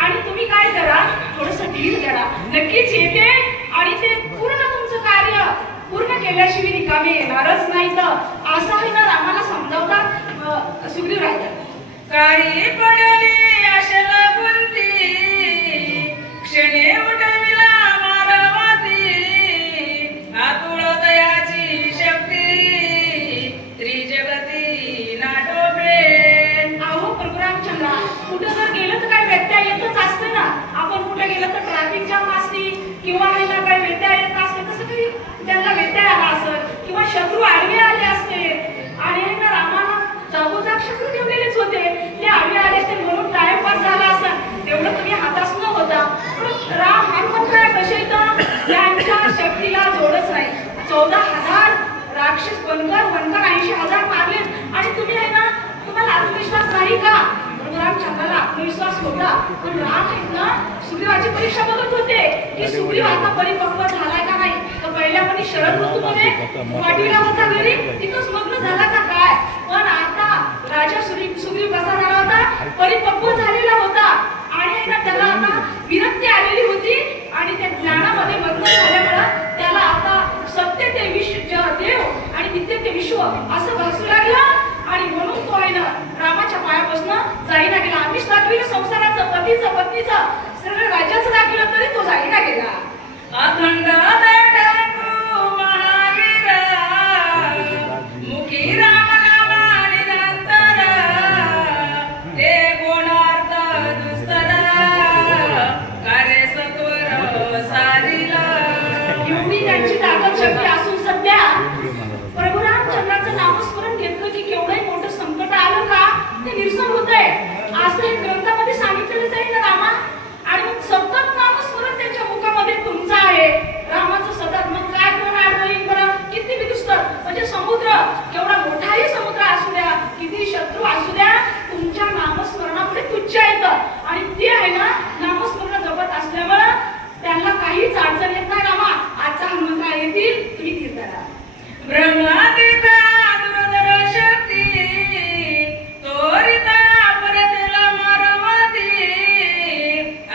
आणि तुम्ही काय करा, थोडस धीर करा, नक्कीच येते आणि ते पूर्ण तुमचं कार्य पूर्ण केल्याशिवाय रिकामे येणारच नाही. तर असं आहे ना रामाला समजावतात सुग्रीव राजा. काही पडली आशेला गुंती, क्षणे उठविला मारवाती, आतुळ दयाची शक्ती, त्रिजगती नाटोपे. अहो प्रभुरामचंद्रा, कुठं जर गेलं तर काय व्यत्यय येतच असते ना. आपण कुठे गेलं तर ट्रॅफिक जाम असते किंवा आहे ना काय व्यत्यय येत असते, तसं काही त्यांना व्यत्यय आला असत किंवा शत्रू आडवे आले असते. आणि आहे ना रामाला जागोजाग शत्रू ठेवलेलेच होते, ते आडवे आले असते म्हणून टाइमपास झाला असत, तेवढं तुम्ही हातास न होता. पण राम हनुमंतराय कसे तर त्यांच्या शक्तीला जोडच नाही. 14,000 राक्षस वनकर 80,000 मारले आणि तुम्ही आहे ना, तुम्हाला आत्मविश्वास नाही का? रामचंद्राला आत्मविश्वास होता, पण राम आहेत ना सुग्रीवाची परीक्षा बघत होते की सुग्रीव आता परिपक्व झालाय का नाही. तर पहिल्यापणी शरद ऋतूमध्ये वाटीला होता घरी, तिथंच मग्न झाला का काय. पण आता राजा सुग्रीव कसा झाला होता, परिपक्व झालेला होता आणि आहे ना त्याला आता विरक्ती आलेली होती आणि त्या ज्ञानामध्ये मग्न झाल्यामुळे त्याला आता सत्य ते देव आणि नित्य ते विश्व असं भासू लागलं. आणि म्हणून तो आहे ना रामाच्या पायापासून जाईना गेला. आम्हीच दाखविलं संसाराचं, पतीचं, पत्नीचं, सगळं राज्याचं दाखविलं तरी तो जाईना गेला. अखंड दाटू महावीर, मुखी राम नामा निरंतर, ते गुणार्थ दुस्तर, कार्य सत्वर साधिला. एवढी त्यांची ताकद शक्ती असून सध्या प्रभू रामचंद्राचं नामस्मरण घेतलं की केवढंही मोठं संकट आलं का ते निरसन होतंय. असं हे ग्रंथामध्ये सांगितलेलं आहे ना रामा. आणि मग सतत नामस्मरण त्यांच्या मुखामध्ये तुमचं आहे रामाचं सतत. मग काय कोण आडवळीन बरं, किती बी दुसतं म्हणजे समुद्र, केवढा मोठाही समुद्र असू द्या, किती शत्रू असू द्या, तुमच्या नामस्मरणापुढे तुच्छ येतं. आणि ते आहे ना नामस्मरण जपत असल्यामुळे त्यांना काहीच अडचण येत नाही. रामा आजचा हनुमंतराय येतील, तुम्ही तीर करा. ब्रह्मादिका दुर्धर शक्ती, तोरिता परतेला मारवाती,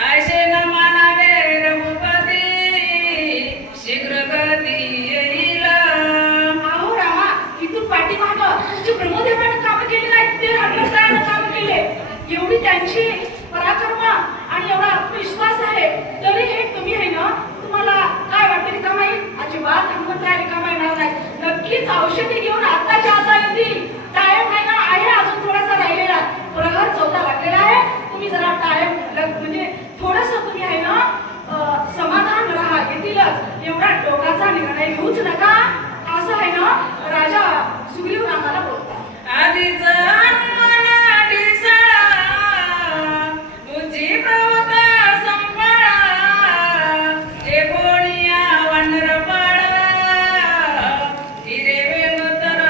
आशे न मानावे रघुपती, शीघ्र गती येईला. अहो रामा, इथून पाठीमागं तुमची ब्रह्मदेवानं कामं केली नाहीत, ते हनुमंतरायानं कामं केले. एवढी त्यांची पराक्रम आणि एवढा आत्मविश्वास आहे, तरी हे तुम्ही आहे ना, तुम्हाला काय वाटते रिकामा येईल? अजिबात हनुमंतराय रिकामा येणार नाही. नक्कीच औषधी घेऊन आताच्या आता येतील. टाइम आहे ना, आहे अजून थोडासा राहिलेला, प्रहर 14 वाजलेला आहे. तुम्ही जरा टाइम म्हणजे थोडंसं तुम्ही आहे ना समाधान राहा, येतीलच. एवढा टोकाचा निर्णय घेऊच नका, असं आहे ना राजा सुग्रीव रामाला बोलतात. आधीच हनुमाना ढिसाळा, तुझी प्रवता संपळा, हे गोणिया वानर पाळा, हिरे वेंगुतर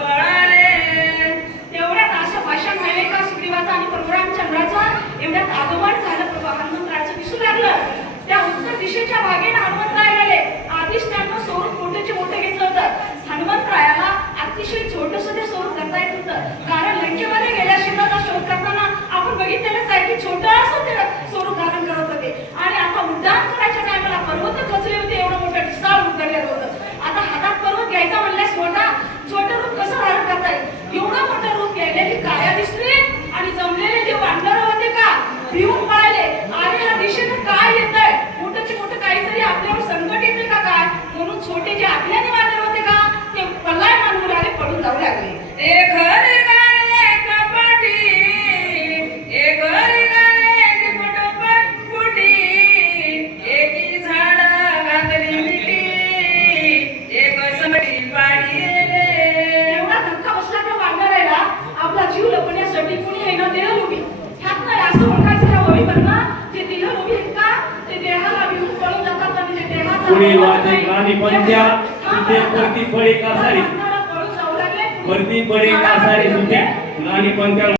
पळाले. तेवढ्यात असं भाषण व्हायले का सुग्रीवाचं आणि प्रभू रामचंद्राचं. एवढ्यात आगमन झालं, प्रभू हनुमंतराचं दिसू लागलं. त्या उत्तर दिशेच्या भागेने हनुमंतराय आले. आधीच त्यांना स्वरूप मोठेचे मोठे घेतलं होतं. हनुमंतरायाला अतिशय छोटंसं ते स्वरूप करता येत होतं, कारण लंकेमध्ये गेल्या शिवराचा शोध करताना आपण बघितलेलंच आहे की छोटं असं ते स्वरूप धारण करत होते. आणि आता उड्डाण करायच्या टायमाला पर्वत खचले होते, एवढं मोठं विशाल रूप धरलेलं होतं. आता हातात पर्वत घ्यायचा म्हणल्यास मोठा, छोटं रूप कसं धारण करता येईल? एवढं मोठं रूप घ्यायलेली काया दिसली आणि जमलेले जे वानर होते का भिवून पळाले. अरे ह्या दिशेनं काय येतंय, मोठंचे मोठं काहीतरी आपल्यावर संकट येते का काय, म्हणून छोटे जे आपल्याने वानर होते का ते पलाय मानू लागले, पडून जाऊ लागले. ए घरी गाणे कपाटी, ए घरी गाणे फुटी, एकी झाड घातली मिठी, एक समटी पाडी येले. एवढा धक्का बसला त्या वानरायला, आपला जीव लपण्यासाठी कुणी आहे ना देह लोभी. ह्यात नाही असं ओळखायचं ह्या ओळीमधनं, जे देह लोभी आहेत का ते देहाला भिवून पळून जातात आणि ते देहाचा पुढे वाटे राणी पंच्या, तिथे परती फळे कासारी, पळून जाऊ लागले. परती फळे कासारी सुटे राणी पंच्या.